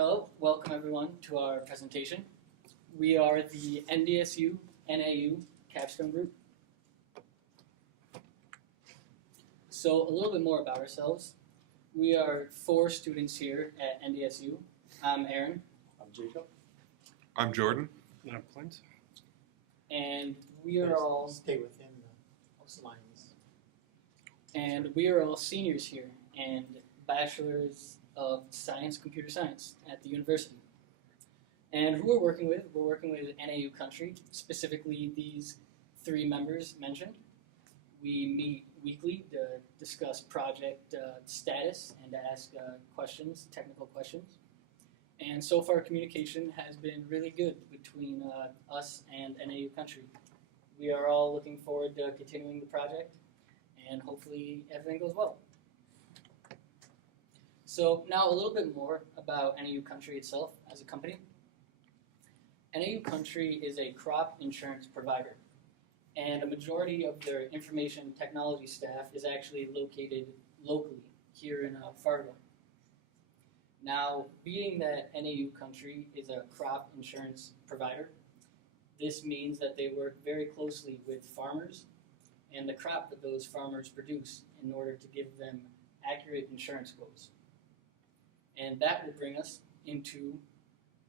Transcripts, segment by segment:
Hello, welcome everyone to our presentation. We are the NDSU NAU capstone group. So a little bit more about ourselves. We are 4 students here at NDSU. I'm Aaron. I'm Jacob. I'm Jordan. And I'm Clint. And we are all stay within the house lines. And we are all seniors here and bachelors of science, computer science at the university. And who we're working with NAU Country, specifically these 3 members mentioned. We meet weekly to discuss project status and to ask questions, technical questions. And so far communication has been really good between us and NAU Country. We are all looking forward to continuing the project and hopefully everything goes well. So now a little bit more about NAU Country itself as a company. NAU Country is a crop insurance provider, and a majority of their information technology staff is actually located locally here in Fargo. Now, being that NAU Country is a crop insurance provider, this means that they work very closely with farmers and the crop that those farmers produce in order to give them accurate insurance quotes. And that will bring us into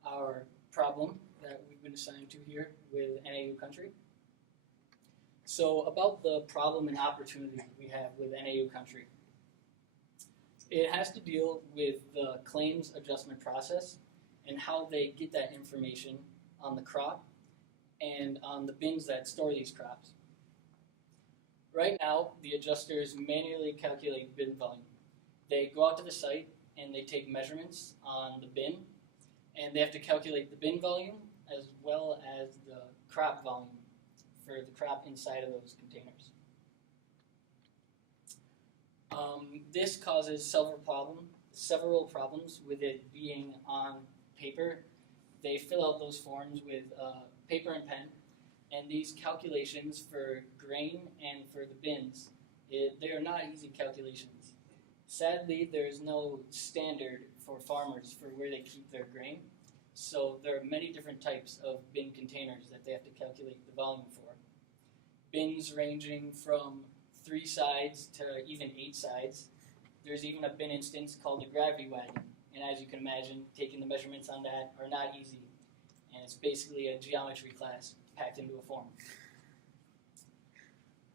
our problem that we've been assigned to here with NAU Country. So about the problem and opportunity we have with NAU Country. It has to deal with the claims adjustment process and how they get that information on the crop and on the bins that store these crops. Right now, the adjusters manually calculate bin volume. They go out to the site and they take measurements on the bin, and they have to calculate the bin volume as well as the crop volume for the crop inside of those containers. This causes several problems with it being on paper. They fill out those forms with paper and pen, and these calculations for grain and for the bins, they are not easy calculations. Sadly, there is no standard for farmers for where they keep their grain, so there are many different types of bin containers that they have to calculate the volume for. Bins ranging from 3 sides to even 8 sides. There's even a bin instance called a gravity wagon, and as you can imagine, taking the measurements on that are not easy, and it's basically a geometry class packed into a form.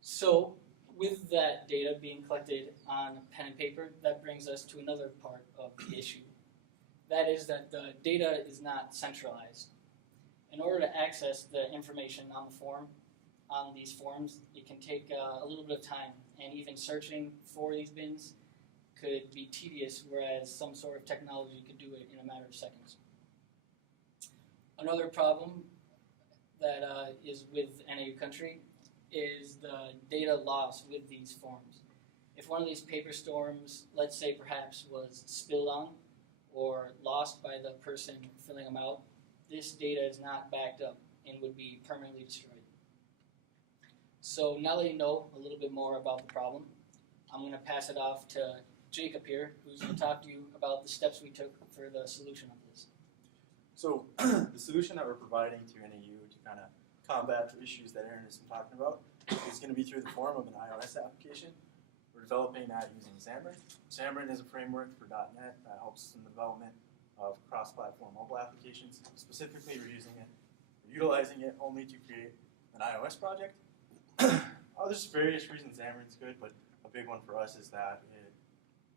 So, with that data being collected on pen and paper, that brings us to another part of the issue. That is that the data is not centralized. In order to access the information on these forms, it can take a little bit of time, and even searching for these bins could be tedious, whereas some sort of technology could do it in a matter of seconds. Another problem that is with NAU Country is the data loss with these forms. If one of these paper storms, let's say perhaps was spilled on or lost by the person filling them out, this data is not backed up and would be permanently destroyed. So now that you know a little bit more about the problem, I'm going to pass it off to Jacob here, who's going to talk to you about the steps we took for the solution of this. So the solution that we're providing to NAU to kind of combat the issues that Aaron has been talking about is going to be through the form of an iOS application. We're developing that using Xamarin. Xamarin is a framework for .NET that helps in the development of cross-platform mobile applications. Specifically, we're utilizing it only to create an iOS project. There's various reasons Xamarin's good, but a big one for us is that it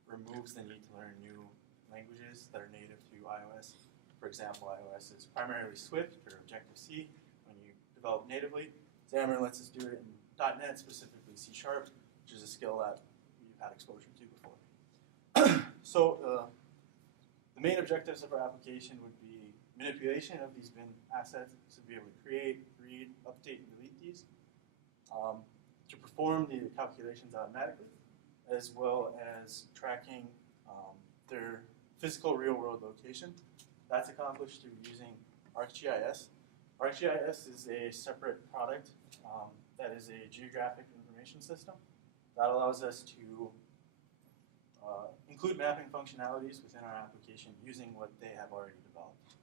removes the need to learn new languages that are native to iOS. For example, iOS is primarily Swift or Objective-C when you develop natively. Xamarin lets us do it in .NET, specifically C#, which is a skill that we've had exposure to before. So the main objectives of our application would be manipulation of these bin assets, so to be able to create, read, update, and delete these, to perform the calculations automatically, as well as tracking their physical real-world location. That's accomplished through using ArcGIS. ArcGIS is a separate product that is a geographic information system that allows us to include mapping functionalities within our application using what they have already developed.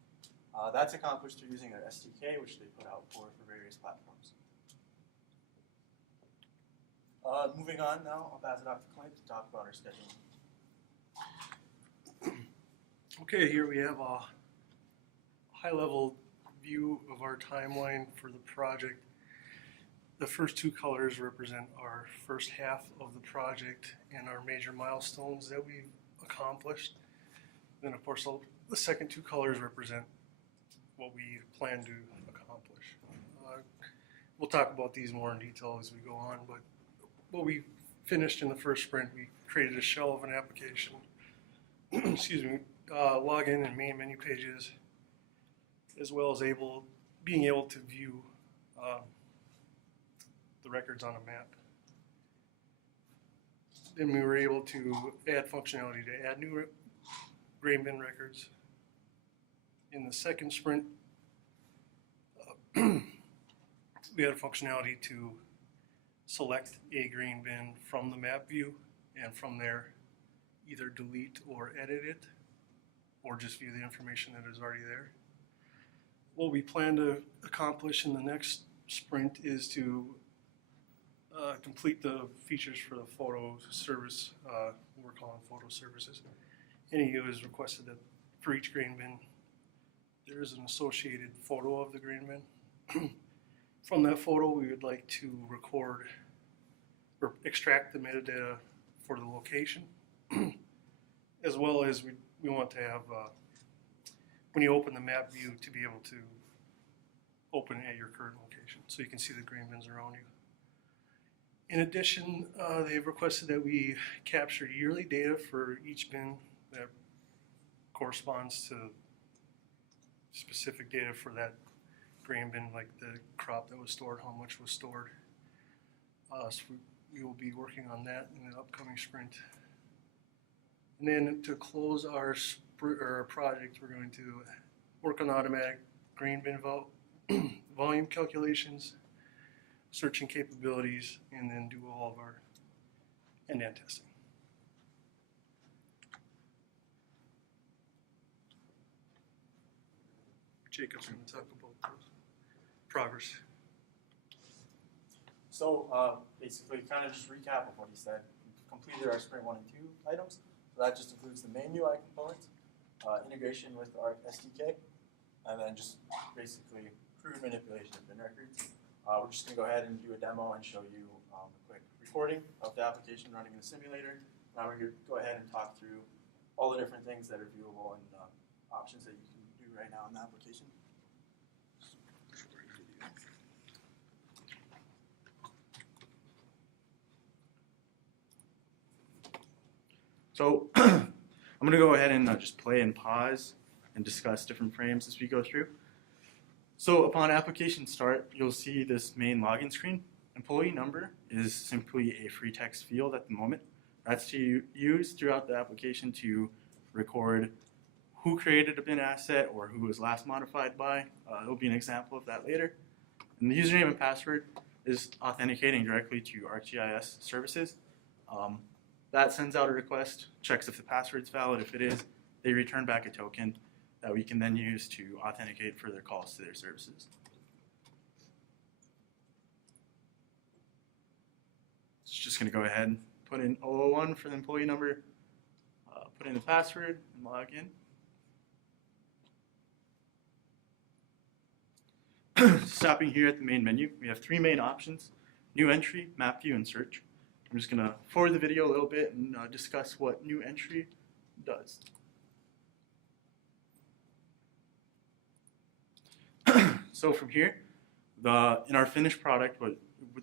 That's accomplished through using their SDK, which they put out for various platforms. Moving on now, I'll pass it off to Clint to talk about our scheduling. Okay, here we have a high-level view of our timeline for the project. The first two colors represent our first half of the project and our major milestones that we've accomplished. Then, of course, the second two colors represent what we plan to accomplish. We'll talk about these more in detail as we go on, but what we finished in the first sprint, we created a shell of an application, excuse me, login and main menu pages, as well as being able to view the records on a map. Then we were able to add functionality to add new grain bin records. In the second sprint, we had a functionality to select a grain bin from the map view, and from there either delete or edit it, or just view the information that is already there. What we plan to accomplish in the next sprint is to complete the features for the photo service. We're calling photo services. NAU has requested that for each grain bin, there is an associated photo of the grain bin. From that photo, we would like to record or extract the metadata for the location, as well as we want to have, when you open the map view, to be able to open at your current location so you can see the grain bins around you. In addition, they've requested that we capture yearly data for each bin that corresponds to specific data for that grain bin, like the crop that was stored, how much was stored. So we will be working on that in the upcoming sprint. And then to close our project, we're going to work on automatic grain bin volume calculations, searching capabilities, and then do all of our end-to-end testing. Jacob's going to talk about progress. So basically, kind of just recap of what he said. We've completed our sprint 1 and 2 items. So that just includes the main UI components, integration with our SDK, and then just basically crude manipulation of bin records. We're just going to go ahead and do a demo and show you a quick recording of the application running in the simulator. Now we're going to go ahead and talk through all the different things that are viewable and options that you can do right now in the application. So I'm going to go ahead and just play and pause and discuss different frames as we go through. So upon application start, you'll see this main login screen. Employee number is simply a free text field at the moment. That's to use throughout the application to record who created a bin asset or who was last modified by. There'll be an example of that later. And the username and password is authenticating directly to ArcGIS services. That sends out a request, checks if the password's valid. If it is, they return back a token that we can then use to authenticate further calls to their services. It's just going to go ahead and put in 001 for the employee number, put in the password, and log in. Stopping here at the main menu, we have 3 main options: new entry, map view, and search. I'm just going to forward the video a little bit and discuss what new entry does. So from here, in our finished product, what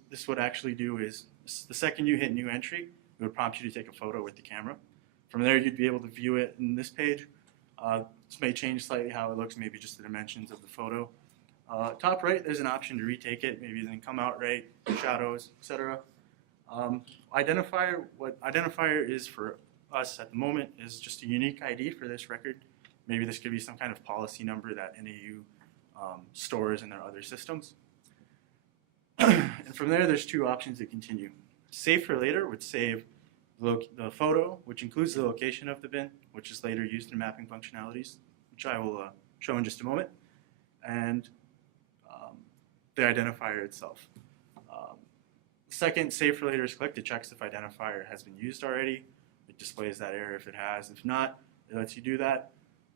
this would actually do is the second you hit new entry, it would prompt you to take a photo with the camera. From there, you'd be able to view it in this page. This may change slightly how it looks, maybe just the dimensions of the photo. Top right, there's an option to retake it, maybe then come out right, shadows, etc. Identifier, what identifier is for us at the moment is just a unique ID for this record. Maybe this could be some kind of policy number that NAU stores in their other systems. And from there, there's 2 options to continue. Save for later would save the photo, which includes the location of the bin, which is later used in mapping functionalities, which I will show in just a moment, and the identifier itself. Second, save for later is clicked. It checks if identifier has been used already. It displays that error if it has. If not, it lets you do that.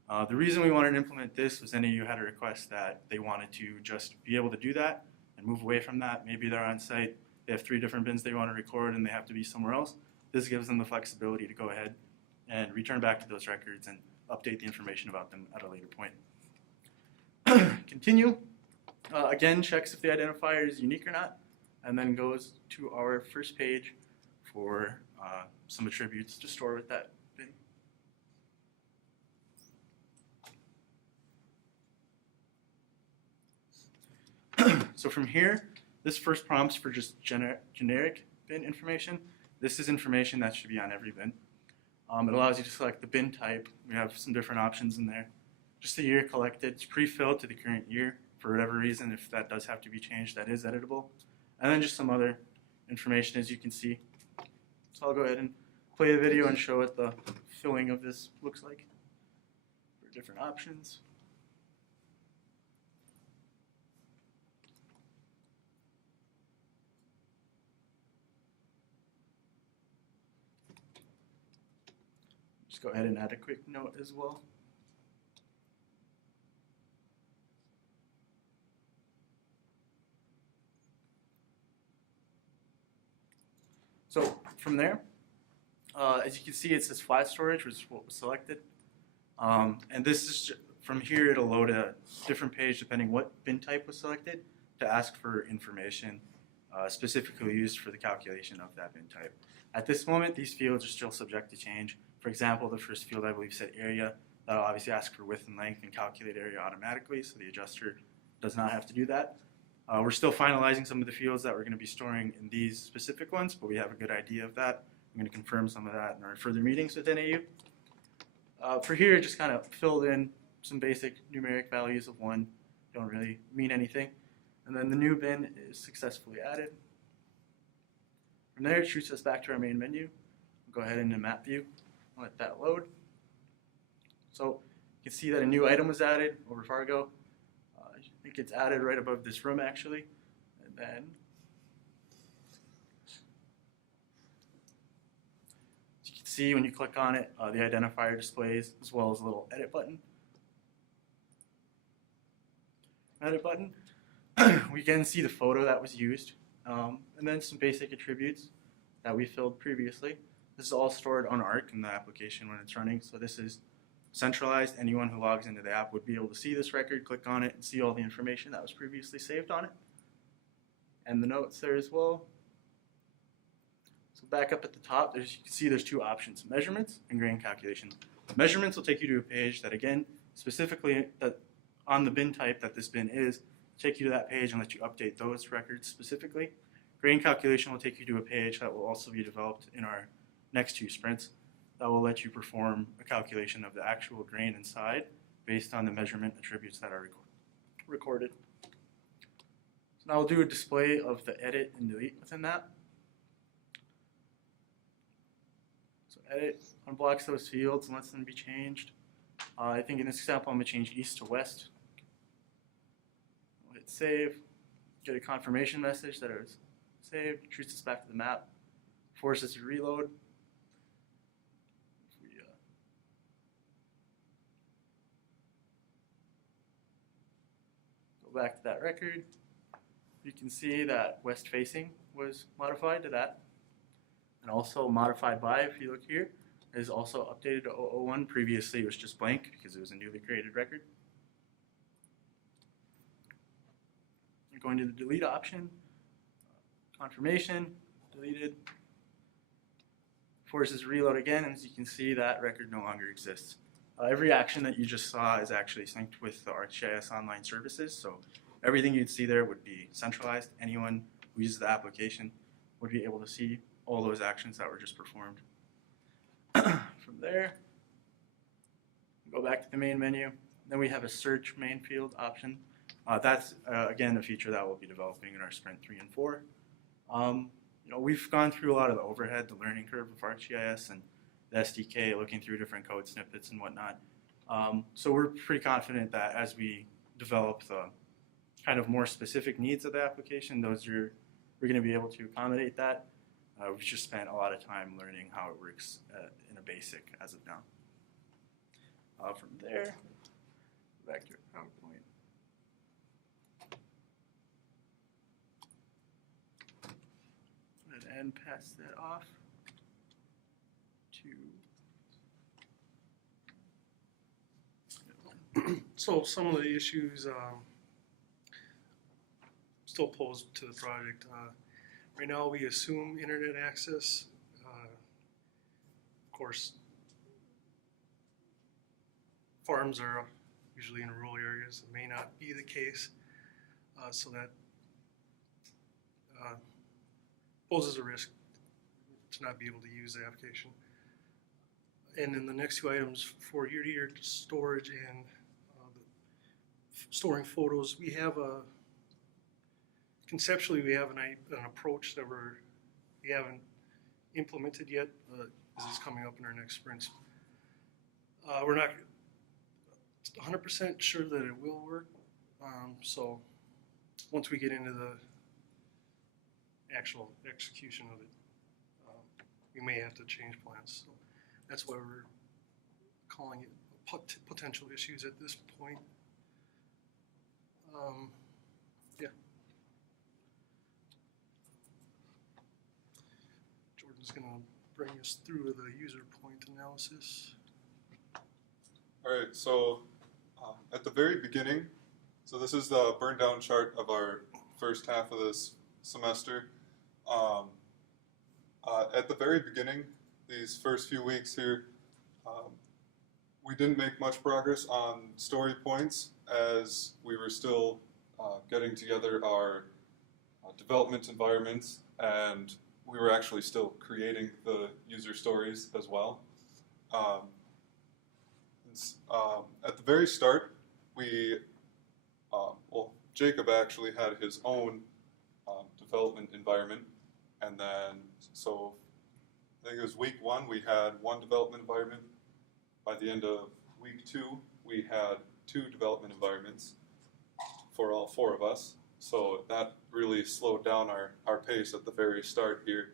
The reason we wanted to implement this was NAU had a request that they wanted to just be able to do that and move away from that. Maybe they're on site, they have 3 different bins they want to record and they have to be somewhere else. This gives them the flexibility to go ahead and return back to those records and update the information about them at a later point. Continue. Again, checks if the identifier is unique or not, and then goes to our first page for some attributes to store with that bin. So from here, this first prompts for just generic bin information. This is information that should be on every bin. It allows you to select the bin type. We have some different options in there. Just the year collected. It's pre-filled to the current year. For whatever reason, if that does have to be changed, that is editable. And then just some other information, as you can see. So I'll go ahead and play a video and show what the filling of this looks like for different options. Just go ahead and add a quick note as well. So from there, as you can see, it says flat storage, which is what was selected. And this is from here, it'll load a different page depending what bin type was selected to ask for information specifically used for the calculation of that bin type. At this moment, these fields are still subject to change. For example, the first field I believe said area. That'll obviously ask for width and length and calculate area automatically, so the adjuster does not have to do that. We're still finalizing some of the fields that we're going to be storing in these specific ones, but we have a good idea of that. I'm going to confirm some of that in our further meetings with NAU. For here, just kind of filled in some basic numeric values of 1. Don't really mean anything. And then the new bin is successfully added. From there, it shoots us back to our main menu. We'll go ahead into map view, let that load. So you can see that a new item was added over Fargo. I think it's added right above this room actually. And then as you can see when you click on it, the identifier displays as well as a little edit button. We can see the photo that was used, and then some basic attributes that we filled previously. This is all stored on Arc in the application when it's running, so this is centralized. Anyone who logs into the app would be able to see this record, click on it, and see all the information that was previously saved on it. And the notes there as well. So back up at the top, you can see there's 2 options, measurements and grain calculation. Measurements will take you to a page that, again, specifically that on the bin type that this bin is, take you to that page and let you update those records specifically. Grain calculation will take you to a page that will also be developed in our next 2 sprints that will let you perform a calculation of the actual grain inside based on the measurement attributes that are recorded. So now I'll do a display of the edit and delete within that. So edit unblocks those fields and lets them be changed. I think in this example I'm going to change east to west. We'll hit save, get a confirmation message that it was saved, shoots us back to the map, forces to reload. Back to that record, you can see that west facing was modified to that, and also modified by, if you look here, is also updated to 001. Previously it was just blank because it was a newly created record. You're going to the delete option, confirmation, deleted, forces reload again, and as you can see that record no longer exists. Every action that you just saw is actually synced with the ArcGIS online services, so everything you'd see there would be centralized. Anyone who uses the application would be able to see all those actions that were just performed. From there, go back to the main menu. Then we have a search main field option. That's, again, a feature that we'll be developing in our sprint 3 and 4. we've gone through a lot of the overhead, the learning curve of ArcGIS and the SDK, looking through different code snippets and whatnot. So we're pretty confident that as we develop the kind of more specific needs of the application, we're going to be able to accommodate that. We've just spent a lot of time learning how it works in a basic as of now. From there, back to PowerPoint. And pass that off to. So some of the issues still posed to the project. Right now we assume internet access. Of course, farms are usually in rural areas. It may not be the case, so that poses a risk to not be able to use the application. And then the next two items for year-to-year storage and storing photos, we have conceptually we have an approach that we haven't implemented yet. This is coming up in our next sprints. We're not 100% sure that it will work. So once we get into the actual execution of it, we may have to change plans. So that's why we're calling it potential issues at this point. Yeah. Jordan's going to bring us through the user point analysis. All right, so at the very beginning, so this is the burn down chart of our first half of this semester. At the very beginning, these first few weeks here, we didn't make much progress on story points as we were still getting together our development environments, and we were actually still creating the user stories as well. At the very start, Jacob actually had his own development environment, and then so I think it was week 1 we had one development environment. By the end of week 2, we had 2 development environments for all 4 of us. So that really slowed down our pace at the very start here.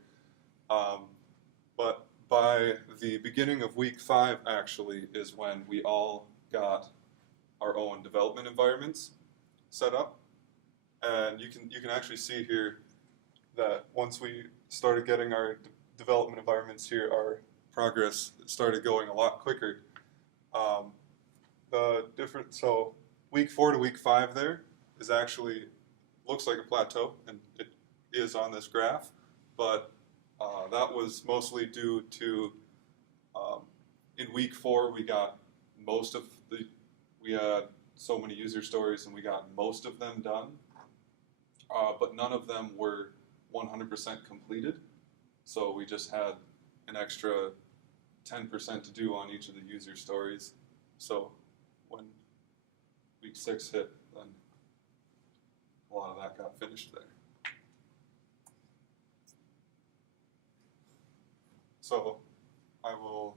But by the beginning of week 5, actually, is when we all got our own development environments set up. And you can actually see here that once we started getting our development environments here, our progress started going a lot quicker. So week 4 to week 5 there is actually, looks like a plateau, and it is on this graph, but that was mostly due to, in week 4 we got we had so many user stories and we got most of them done, but none of them were 100% completed. So we just had an extra 10% to do on each of the user stories. So when week 6 hit, then a lot of that got finished there. So I will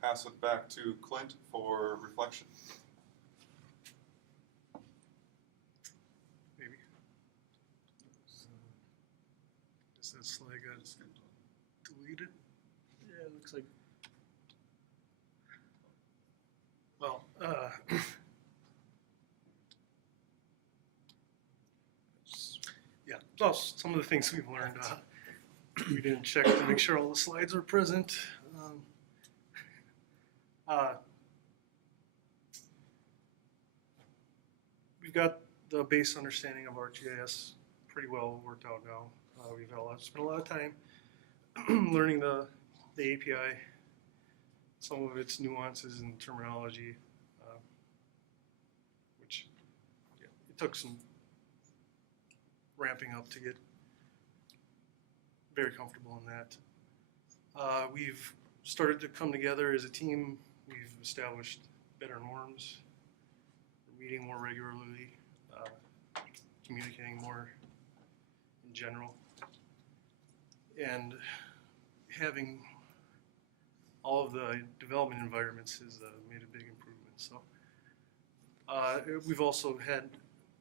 pass it back to Clint for reflection. Maybe. Is that slide got deleted? Yeah, it looks like. Well, yeah, plus some of the things we've learned. We didn't check to make sure all the slides are present. We've got the base understanding of ArcGIS pretty well worked out now. We've spent a lot of time learning the API, some of its nuances and terminology, which it took some ramping up to get very comfortable in that. We've started to come together as a team. We've established better norms. We're meeting more regularly, communicating more in general. and having all of the development environments has made a big improvement. So we've also had,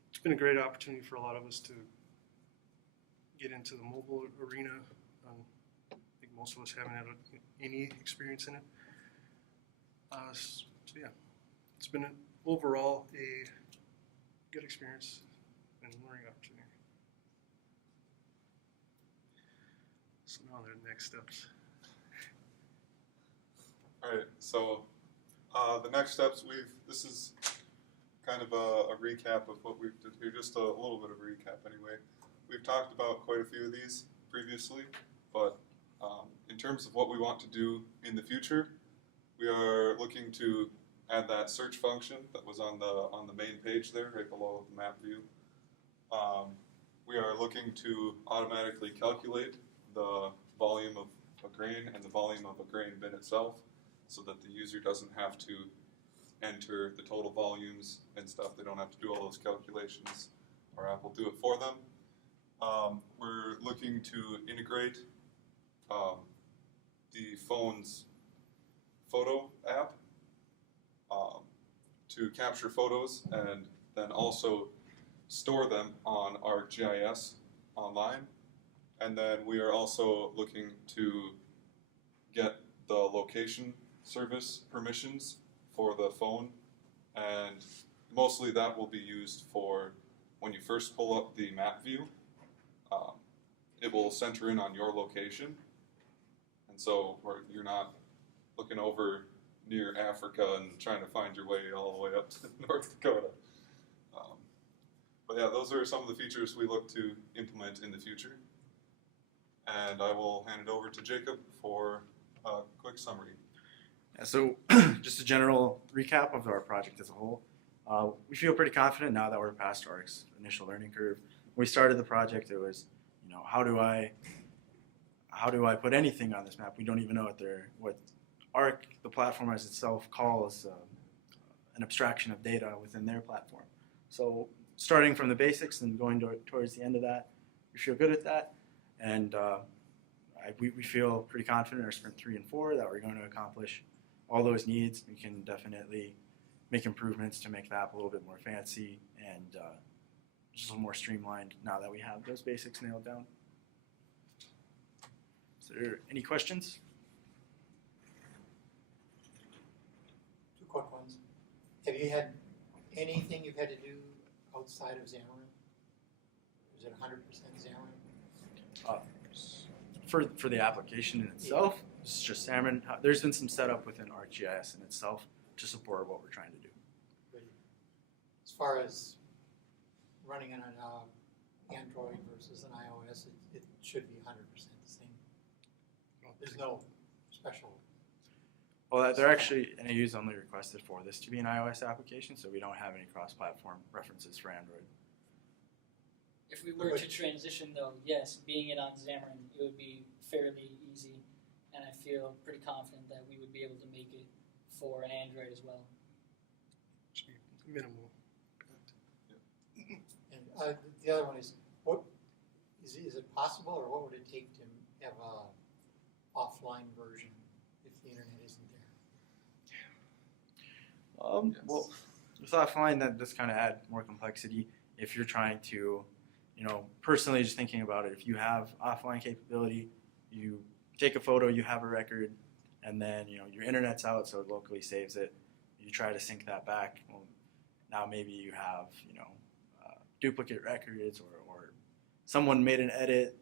it's been a great opportunity for a lot of us to get into the mobile arena. I think most of us haven't had any experience in it. So yeah, it's been overall a good experience and learning opportunity. So now the next steps. All right, so the next steps, this is kind of a recap of what we've did here, just a little bit of a recap anyway. We've talked about quite a few of these previously, but in terms of what we want to do in the future, we are looking to add that search function that was on the main page there, right below the map view. We are looking to automatically calculate the volume of a grain and the volume of a grain bin itself, so that the user doesn't have to enter the total volumes and stuff. They don't have to do all those calculations. Our app will do it for them. We're looking to integrate the phone's photo app to capture photos and then also store them on ArcGIS online. And then we are also looking to get the location service permissions for the phone, and mostly that will be used for when you first pull up the map view. It will center in on your location, and so you're not looking over near Africa and trying to find your way all the way up to North Dakota. But yeah, those are some of the features we look to implement in the future. And I will hand it over to Jacob for a quick summary. Yeah, so just a general recap of our project as a whole. We feel pretty confident now that we're past our initial learning curve. When we started the project, it was, how do I put anything on this map? We don't even know what Arc, the platform as itself, calls an abstraction of data within their platform. So starting from the basics and going towards the end of that, we feel good at that. And we feel pretty confident in our Sprint 3 and 4 that we're going to accomplish all those needs. We can definitely make improvements to make the app a little bit more fancy and just a little more streamlined now that we have those basics nailed down. Is there any questions? Two quick ones. Have you had anything you've had to do outside of Xamarin? Is it 100% Xamarin? For the application in itself, it's just Xamarin. There's been some setup within ArcGIS in itself to support what we're trying to do. Good. As far as running on an Android versus an iOS, it should be 100% the same. There's no special. Well, they're actually, NAU's only requested for this to be an iOS application, so we don't have any cross-platform references for Android. If we were to transition though, yes, being it on Xamarin, it would be fairly easy, and I feel pretty confident that we would be able to make it for an Android as well. Should be minimal. And the other one is, is it possible, or what would it take to have a offline version if the internet isn't there? Yes. Well, with offline, that does kind of add more complexity. If you're trying to, personally just thinking about it, if you have offline capability, you take a photo, you have a record, and then, your internet's out, so it locally saves it. You try to sync that back. Well, now maybe you have, duplicate records, or someone made an edit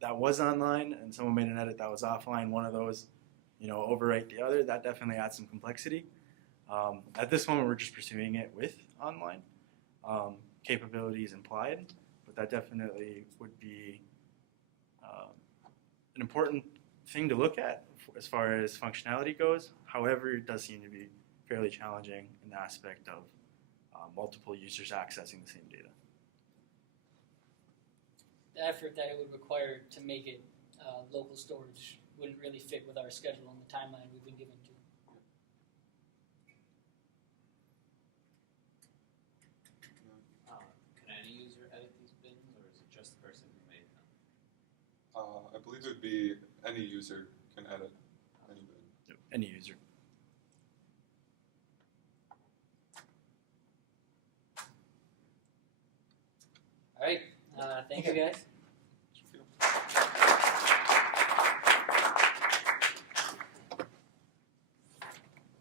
that was online and someone made an edit that was offline. One of those, overwrite the other. That definitely adds some complexity. At this moment, we're just pursuing it with online capabilities implied, but that definitely would be an important thing to look at as far as functionality goes. However, it does seem to be fairly challenging in the aspect of multiple users accessing the same data. The effort that it would require to make it local storage wouldn't really fit with our schedule and the timeline we've been given to. Can any user edit these bins, or is it just the person who made them? I believe it would be any user can edit any bid. Any user. All right, thank you guys.